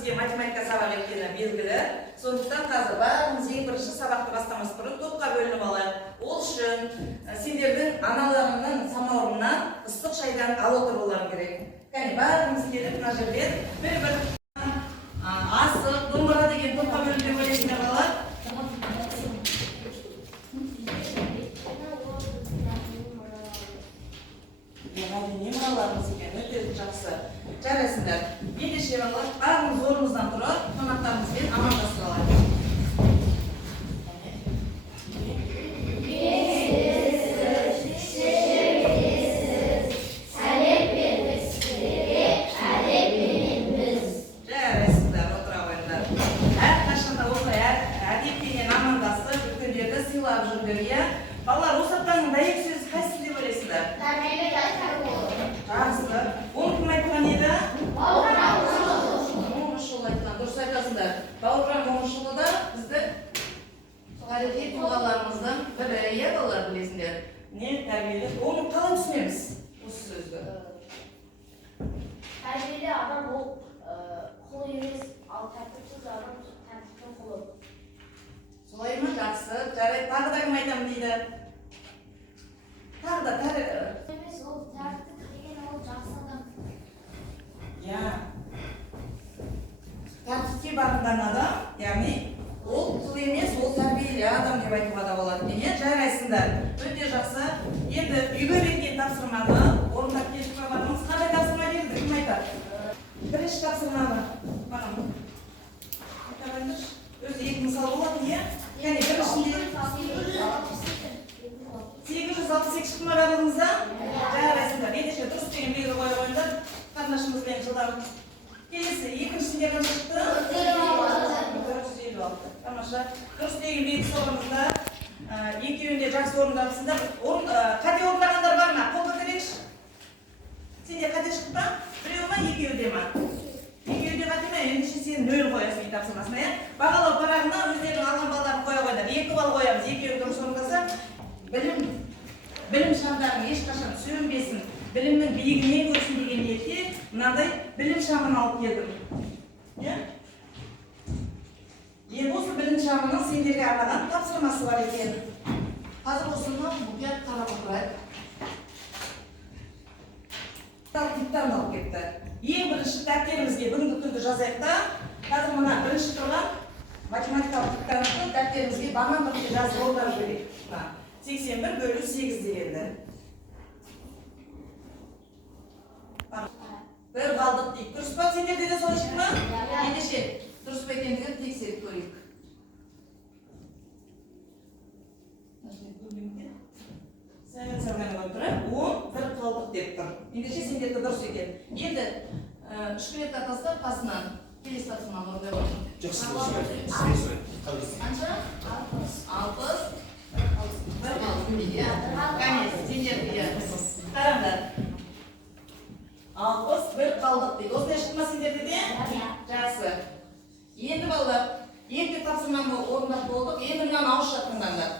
бізге математика сабағы екені белгілі. Сондықтан қазір бәріміз ең бірінші сабақты бастамас бұрын топқа бөлініп алайық. Ол үшін сендердің аналарыңның самауырынан ыстық шайдан ала отыруларың керек. Кәне бәріміз келіп мына жерден бір-бір асық, домбыра деген топқа бөлініп деп ойлайсыңдар балалар. Мәдени мұраларымыз екен, өте жақсы. Жарайсыңдар. Ендеше балалар, бәріміз орнымыздан тұрып, қонақтарымызбен амандасып алайық. Жарайсыңдар, отыра қойыңдар. Әрқашанда осылай әдеппенен амандасып, үлкендерді сыйлап жүрдер, иә? Балалар, осы аптаның дәйек сөзі қайсысы деп ойлайсыңдар? Жақсы. Оны кім айтқан еді? Бауыржан Момышұлы айтқан. Дұрыс айтасыңдар. Бауыржан Момышұлы да біздің тарихи тұлғаларымыздың бірі, иә балалар, білесіңдер. Не тәрбиелі? Оны қалай түсінеміз осы сөзді? Тәрбиелі адам ол құл емес, ал тәртіпсіз адам тәртіптің құлы. Солай ма? Жақсы. Жарайды, тағы да кім айтамын дейді? Тағы да Емес, ол тәртіп деген ол жақсы адам. Я. Тәртіпке бағынған адам, яғни ол құл емес, ол тәрбиелі адам деп айтуға да болады екен, иә? Жарайсыңдар. Өте жақсы. Енді үйге берген тапсырманы орындап келіп қалғанымыз қандай тапсырма берді? Кім айтады? Бірінші тапсырманы. Бағым. Айтарыңызшы. Өзі екі мысал болады, иә? Яғни біріншінде 862 шықты ма барлығыңызда? Жарайсыңдар. Ендеше дұрыс деген белгі қоя қойыңдар. Қарындашымызбен жылдам. Келесі екіншісінде қанша шықты? 456. Тамаша. Дұрыс деген белгі соғыңызда. Екеуінде жақсы орындапсыңдар. Қате орындағандар бар ма? Қол көтерейікші. Сенде қате шықты ма? Біреу ма, екеуде ма? Екеуде қате ма? Ендеше сен 0 қоясың үй тапсырмасына, иә? Бағалау парағына өздерінің алған балдарын қоя қойдар. 2 балл қоямыз. Екеуі дұрыс орындаса, білім шамдарын ешқашан сөнбесін, білімнің биігіне көрсін деген ниетте мынандай білім шамын алып келдім. Енді осы білім шамының сендерге арнаған тапсырмасы бар екен. Қазір осыны мұқият қарап отырайық. Диктант алып кетті. Ең бірінші дәптерімізге бүгінгі күнді жазайық та, қазір мына бірінші тұрған математикалық диктантты дәптерімізге баған бірге жазып отыру керек. 81/8 дегенді. Бір қалдық дейік. Дұрыс па? Сендерде де солай шықты ма? Ендеше дұрыс па екендігін тексеріп көрейік. Сәлем-сәлем қойып тұрайық. 1 қалдық деп тұр. Ендеше сендерді дұрыс екен. Енді шкілетті тастап қасынан келесі тапсырманы орындай қойып. Жақсы, қанша? 60. Бір қалдық дейді. Кәне, сендерді қараңдар. 61 қалдық дейді. Осылай шықты ма сендерде де? Жақсы. Енді балалар, енді тапсырманы орындап болдық. Енді мынаны ауызша тыңдаңдар.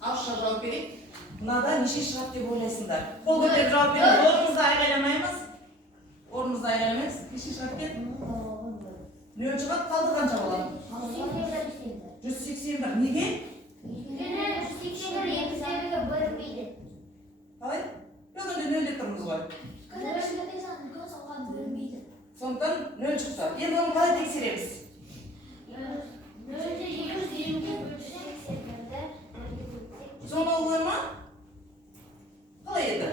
Ауызша жауап берейік. Мынада неше шығады деп ойлайсыңдар? Қол көтеріп жауап беріңіз. Орнымызда айғайламаймыз. Орнымызда айғайламаймыз. Неше шығады деп? 0 шығады, қалды қанша болады? 181. Неге? Қалай? Бұл önde 0 деп тұрмыз ғой. Сондықтан 0 шықты. Енді оны қалай тексереміз? Соны олай ма? Қалай еді?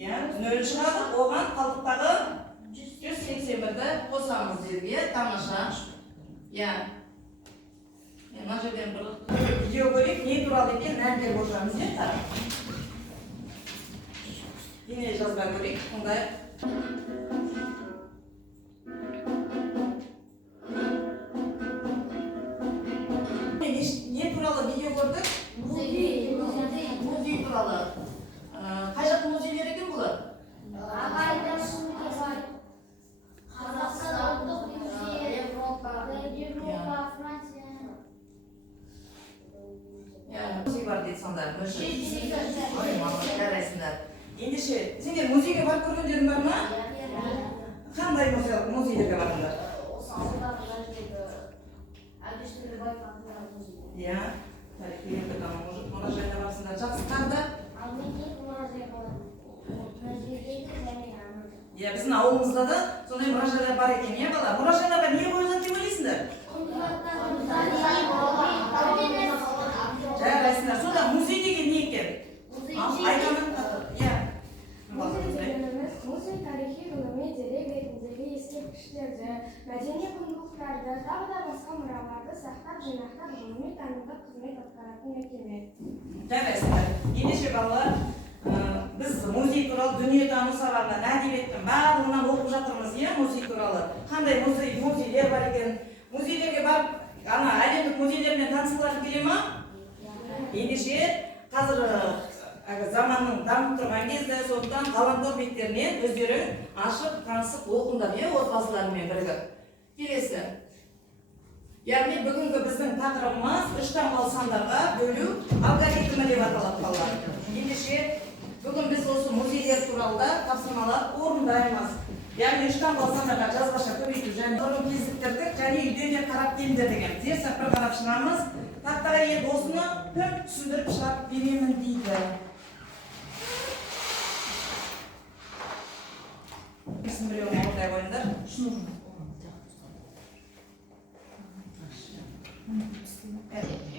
0 шығады, оған қалдықтағы 181-ді қосамыз дедік, тамаша. Мына жерден бір видео көрейік, не туралы екен мәлімдеп отырамыз, қарап. Дене жазба көрейік, тыңдайық. Не туралы видео көрдік? Музей туралы. Қай жақтың музейлер екен бұлар? Қазақстан ұлттық музейі, Европа, Франция. Музей бар дейді сонда. Жарайсыңдар. Ендеше, сендер музейге барып көргендерің бар ма? Қандай музейлерге бардыңдар? Осы ауылдағы жердегі Әбіш Кекілбаев атындағы музей. Иә, тарихи мұражайға барсыңдар. Жақсы таңда? Ал мен тек мұражайға музейдегі және Иә, біздің ауылымызда да сондай мұражайлар бар екен, иә бала? Мұражайларға не қойылады деп ойлайсыңдар? Жарайсыңдар. Сонда музей деген не екен? Айтамын, иә. Музей тарихи ғылыми дерек ретіндегі ескерткіштерді, мәдени құндылықтарды, тағы да басқа мұраларды сақтап, жинақтап, ғылыми танымдық қызмет атқаратын мекеме. Жарайсыңдар. Ендеше балалар, біз музей туралы дүниетану сабағынан, әдебиеттің барлығынан оқып жатырмыз, иә, музей туралы. Қандай музейлер бар екен? Музейлерге барып, әлемдік музейлермен танысқыларың келе ма? Ендеше қазір заманның дамып тұрған кезде, сондықтан ғаламтор беттерінен өздерің ашып, танысып оқыңдар, иә, отбасыларымен бірігіп. Келесі. Яғни бүгінгі біздің тақырыбымыз үш таңбалы сандарға бөлу алгоритмі деп аталады балалар. Ендеше бүгін біз осы музейлер туралы да тапсырмалар орындаймыз. Яғни үш таңбалы сандарға жазбаша көбейту және орын кездіктірдік және үйден де қарап келіңдер деген. Терсек бір қарап шығамыз. Тақтаға енді осыны кім түсіндіріп шығарып беремін дейді. Біздің біреуін орындай қойыңдар.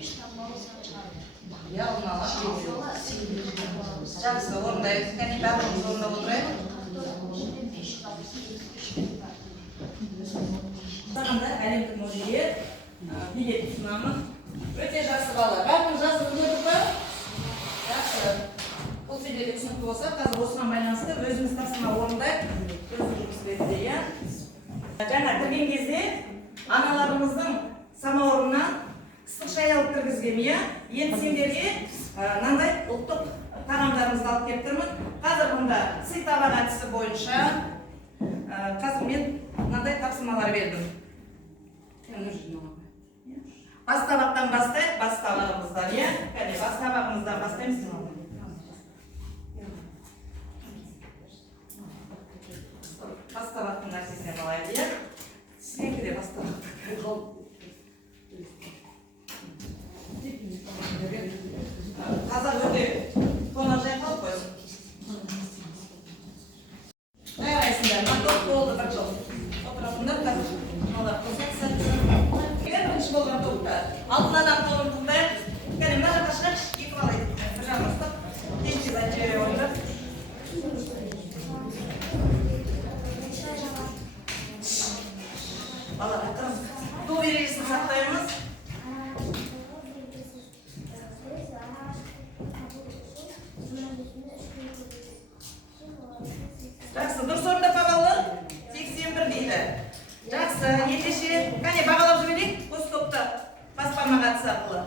Үш таңбалы сан шығады. Я алдын ала. Жақсы орындайық. Кәне бәріміз орындап отырайық. Сағанда әлемдік музейге билет ұсынамын. Өте жақсы бала. Бәріміз жазып үлгердік па? Жақсы. Бұл себебі түсінікті болса, қазір осыған байланысты өзіміз тапсырма орындайық. Өзіміз бетте, иә. Жаңа кірген кезде аналарымыздың самауырынан ыстық шай алып кіргізгем, иә. Енді сендерге мынандай ұлттық тағамдарымызды алып келіп тұрмын. Қазір мұнда сый табақ әдісі бойынша қазір мен мынандай тапсырмалар бердім. Бас табақтан бастайық, бас табағымыздан, иә. Кәне, бас табағымыздан бастаймыз. Бас табақтың нәрсесіне балайды, иә. Сенкі де бас табақтан. Қазақ өте қонақжай қалып қойсын. Жарайсыңдар, мақтау болды бір жыл. Отырасыңдар қазір. Олар қосақ сәтті. Бірінші болған тоқта. Алтын адам қолын тұқтайық. Кәне, мына жаққа шығайықшы, екі бала еді. Бір жағын ұстап, кешке зәт жібере отырып. Балар, ақырын. Ту ережесін сақтаймыз. Жақсы, дұрыс орындап балалар? 81 дейді. Жақсы, ендеше, кәне бағалап жіберейік, осы топта бас бармақ әдісі арқылы.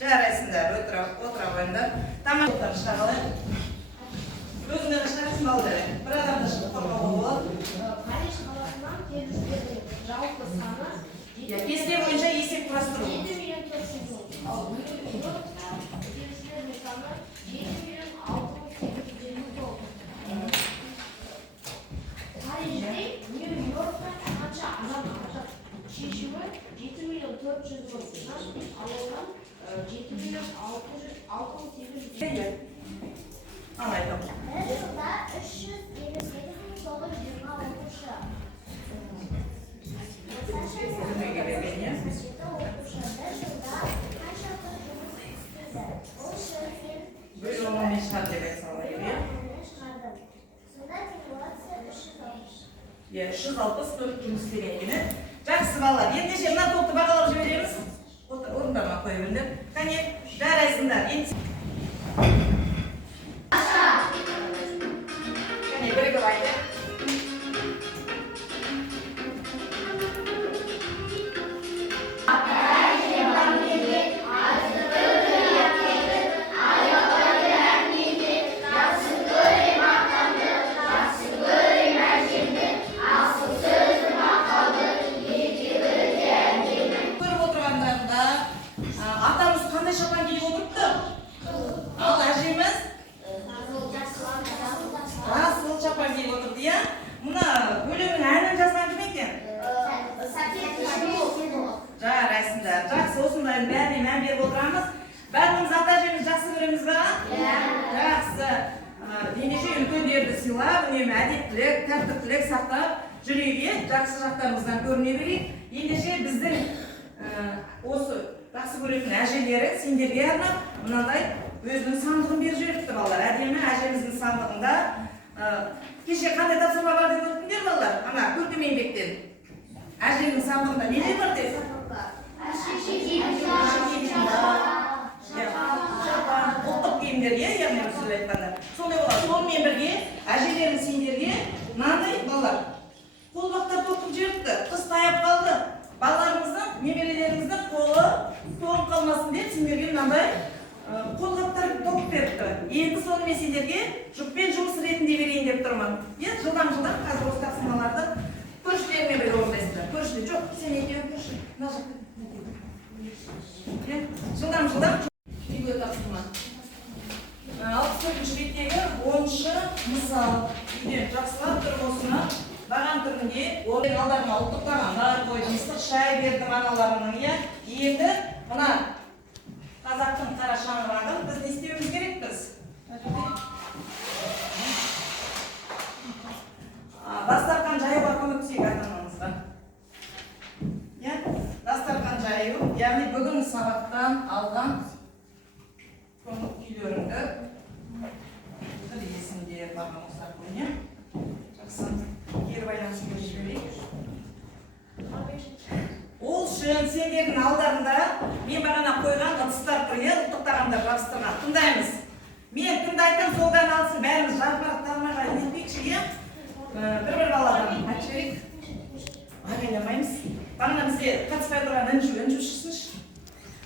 Жарайсыңдар, отыра қойыңдар. Тамақ топтан шыға қалайық. Өзіңдер шығарсың балалар. Бір адамды шығып қорғауға болады. Париж қаласынан келушілердің жалпы саны Кесте бойынша есеп құрастыру. 7 миллион 400 мың. Ал Нью-Йоркта келушілердің саны 7 миллион 6,850 болды. Парижде Нью-Йоркта қанша адам ашады? Шешімі 7 миллион 400 мың. Ал одан 7 миллион 6,850 Ал айтам. Bir yılda 357.920 okuşu. Sözüme geleceğim. Böyle olmamış demek sağlayıyor ya. Ya 364 жұмыс істегеніне. Жақсы балалар, ендеше мына топты бағалап жібереміз. Орындама қойыңдар. Кәне, жарайсыңдар. Кәне, бірігіп айтайық. Атамыз қандай шапан киіп отырыпты? деп отырамыз. Бәріміз ата әжемізді жақсы көреміз ба? Жақсы. Ендеше үлкендерді сыйлап, үнемі әдептілік, тәртіптілік сақтап жүруге жақсы жақтарымыздан көріне берейік. Ендеше біздің осы жақсы көретін әжелері сендерге арнап мынандай өзінің сандығын беріп жіберіпті балалар. Әдемі әжеміздің сандығында кеше қандай тапсырма бар деп өттіңдер балалар? Ана көркем еңбектен. Әженің сандығында не бар деп? Ұлттық киімдер, яғни сөз айтқанда. Сондай болады. Сонымен бірге әжелерің сендерге мынандай балалар қолбақтар тоқып жіберіпті. Қыс таяп қалды. Балаларымыздың, немерелеріміздің қолы тоңып қалмасын деп сендерге мынандай қолғаптар тоқып беріпті. Енді сонымен сендерге жүкпен жұмыс ретінде берейін деп тұрмын. Жылдам қазір осы тапсырмаларды көршілеріме бір орындайсыздар. Көршілер жоқ, сен екеуің көрші. Жылдам үйге тапсырма. 64-ші беттегі 10-шы мысал. Үйден жақсылап тұрып осыны баған түрінде оның алдарына ұлттық тағамдар қойдым, ыстық шай бердім аналарының. Енді мына қазақтың қара шаңырағын біз не істеуіміз керекпіз? Дастархан жаюға көмектесейік ата-анамызға. Дастархан жаю, яғни бүгін сабақтан алған көңіл-күйлеріңді бір есімде барған осылар көне. Жақсы, кері байланысын көріп жіберейік. Ол үшін сендердің алдарында мен бағана қойған ыдыстар тұр, ұлттық тағамдар жабыстырған. Тыңдаймыз. Мен кімді айтам, солдан алсын, бәріміз жармақ-тармаға етпейікші, бір баладан айтып жіберейік. Айғайламаймыз. Бағана бізде қатыспай тұрған үнжу шықсыншы.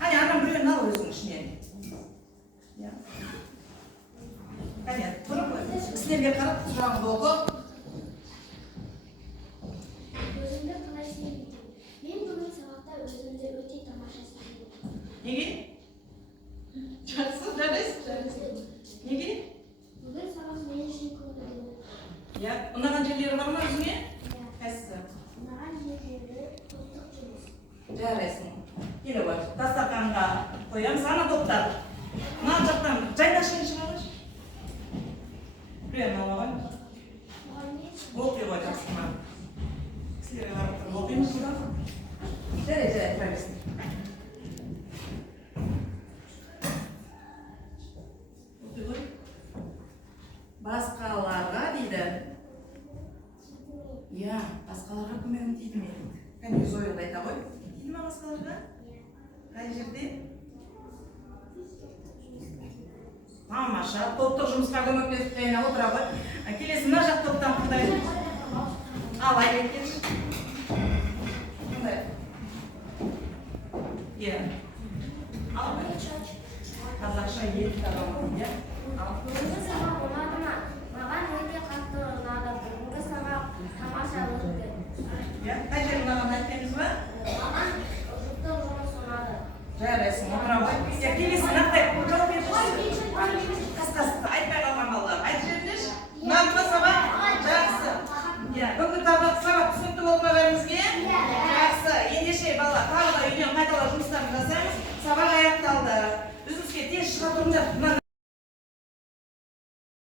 Анам біреуін ал өзінің ішінен. Тұрып, кісілерге қарап тұрған болды. Өзімді қалай сезіндім? Мен бүгін сабақта өзімді өте тамаша сезіндім. Неге? Жақсы, жарайсың. Неге? Бүгін сабақ мен үшін көңілді. Ұнаған жерлері бар ма өзіңе? Қайсысы? Ұнаған жерлері ұлттық жұмыс. Жарайсың. Келе бар. Дастарханға қоямыз, ана топтар. Мына жақтан жайнашын шығарыш. Біреуін алма ғой. Оқи ғой жақсы ма. Кісілерге қарап тұрып оқимыз бұдан. Жарай, тұра берсін. Оқи ғой. Басқаларға дейді. Басқаларға көмегім тиді ме? Кәне өз ойыңды айта ғой. Тиді ма басқаларға? Қай жерде? Тамаша, топтық жұмысқа көмектесіп қайына отыра ғой. Келесі мына жақ топтан қандай? Ал, айбет келші. Қандай? Ал, қазақша ет табамын, Бүгінгі сабақ ұнады ма? Маған өте қатты ұнады. Бүгінгі сабақ тамаша өтті. Қай жер ұнаған айтпаймыз ба? Маған ұлттық жұмыс ұнады. Жарайсың, отыра ғой. Келесі нақтай жауап берші. Қасқасы айтпай қалған балалар. Айтып жіберіңдерші. Ұнады ма сабақ? Жақсы. Бүгінгі сабақ түсінікті болды ма бәрімізге? Жақсы. Ендеше балалар, тағы да үйден қайталау жұмыстарын жасаймыз. Сабақ аяқталды. Үзіліске тез шыға тұрыңдар.